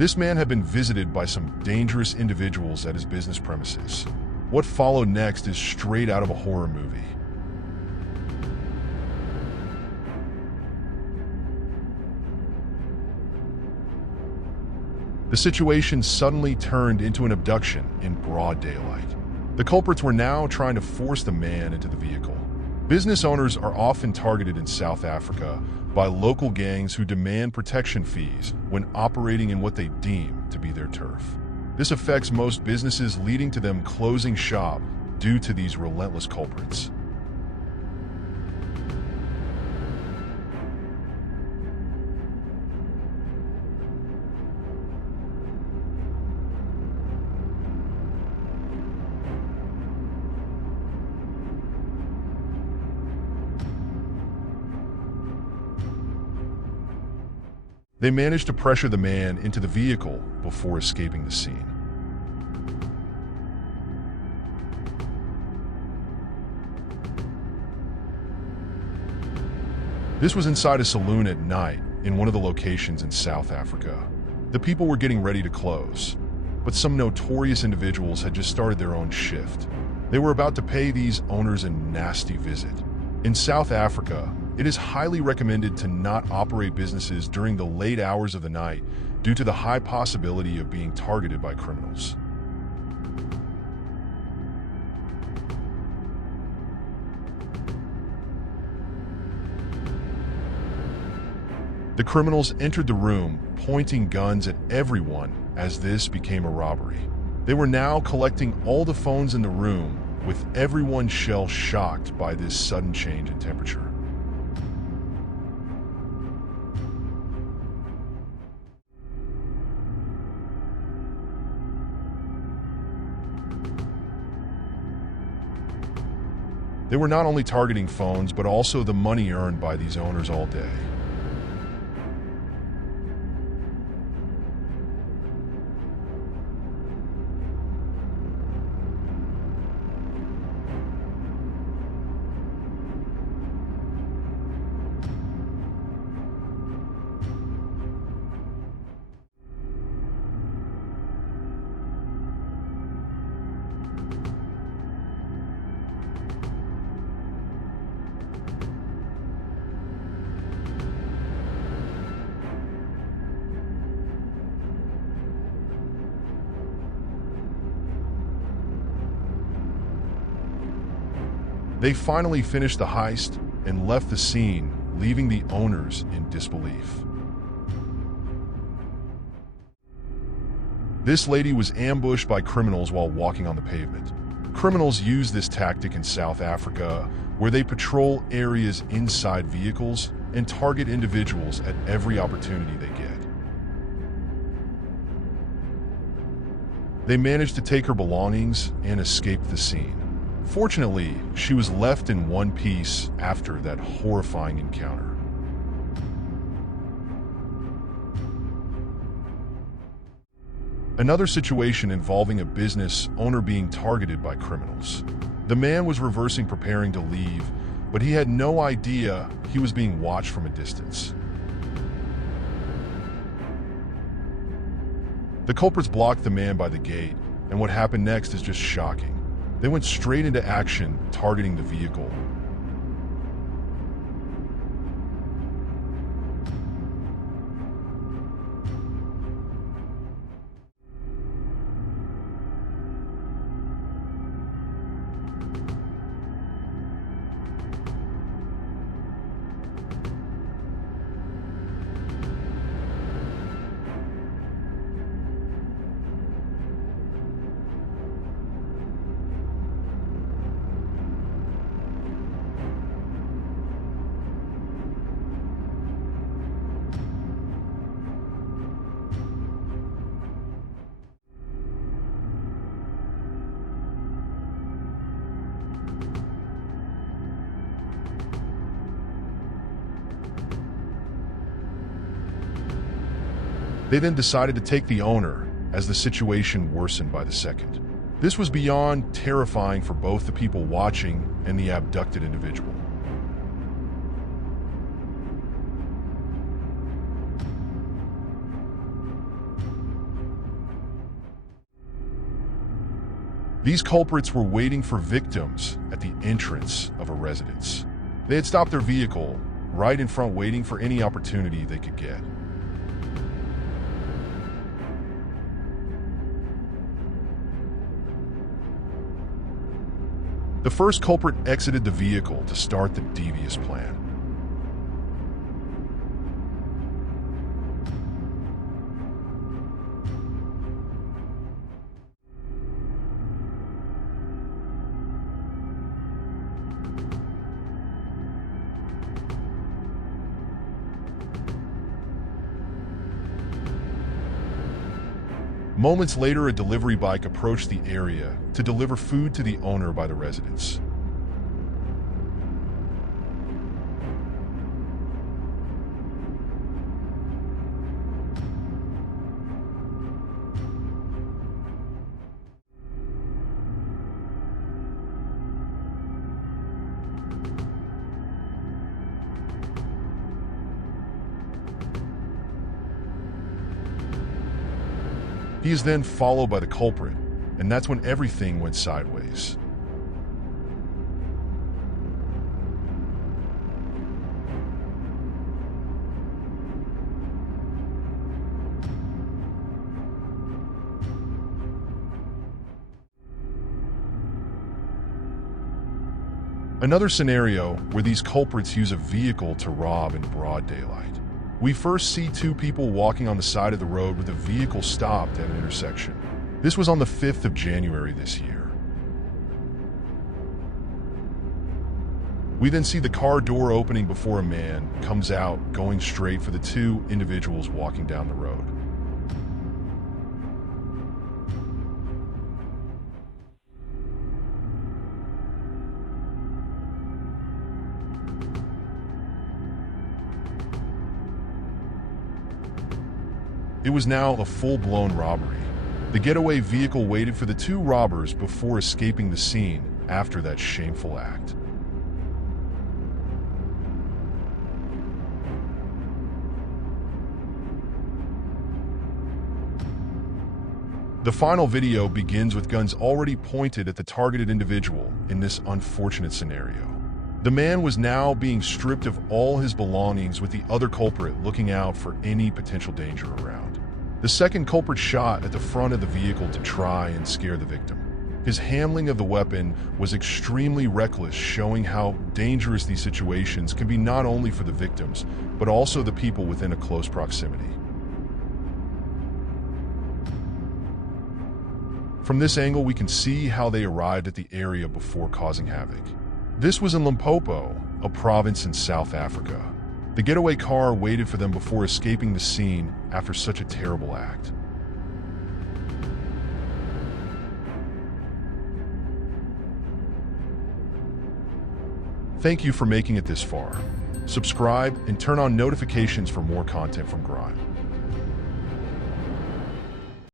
This man had been visited by some dangerous individuals at his business premises. What followed next is straight out of a horror movie. The situation suddenly turned into an abduction in broad daylight. The culprits were now trying to force the man into the vehicle. Business owners are often targeted in South Africa by local gangs who demand protection fees when operating in what they deem to be their turf. This affects most businesses, leading to them closing shop due to these relentless culprits. They managed to pressure the man into the vehicle before escaping the scene. This was inside a saloon at night in one of the locations in South Africa. The people were getting ready to close, but some notorious individuals had just started their own shift. They were about to pay these owners a nasty visit. In South Africa, it is highly recommended to not operate businesses during the late hours of the night due to the high possibility of being targeted by criminals. The criminals entered the room, pointing guns at everyone as this became a robbery. They were now collecting all the phones in the room, with everyone shell-shocked by this sudden change in temperature. They were not only targeting phones, but also the money earned by these owners all day. They finally finished the heist and left the scene, leaving the owners in disbelief. This lady was ambushed by criminals while walking on the pavement. Criminals use this tactic in South Africa, where they patrol areas inside vehicles and target individuals at every opportunity they get. They managed to take her belongings and escape the scene. Fortunately, she was left in one piece after that horrifying encounter. Another situation involving a business owner being targeted by criminals. The man was reversing, preparing to leave, but he had no idea he was being watched from a distance. The culprits blocked the man by the gate, and what happened next is just shocking. They went straight into action, targeting the vehicle. They then decided to take the owner, as the situation worsened by the second. This was beyond terrifying for both the people watching and the abducted individual. These culprits were waiting for victims at the entrance of a residence. They had stopped their vehicle right in front, waiting for any opportunity they could get. The first culprit exited the vehicle to start the devious plan. Moments later, a delivery bike approached the area to deliver food to the owner by the residence. He is then followed by the culprit, and that's when everything went sideways. Another scenario where these culprits use a vehicle to rob in broad daylight. We first see two people walking on the side of the road with a vehicle stopped at an intersection. This was on the 5th of January this year. We then see the car door opening before a man comes out, going straight for the two individuals walking down the road. It was now a full-blown robbery. The getaway vehicle waited for the two robbers before escaping the scene after that shameful act. The final video begins with guns already pointed at the targeted individual in this unfortunate scenario. The man was now being stripped of all his belongings, with the other culprit looking out for any potential danger around. The second culprit shot at the front of the vehicle to try and scare the victim. His handling of the weapon was extremely reckless, showing how dangerous these situations can be not only for the victims, but also the people within a close proximity. From this angle, we can see how they arrived at the area before causing havoc. This was in Limpopo, a province in South Africa. The getaway car waited for them before escaping the scene after such a terrible act. Thank you for making it this far. Subscribe and turn on notifications for more content from Grime.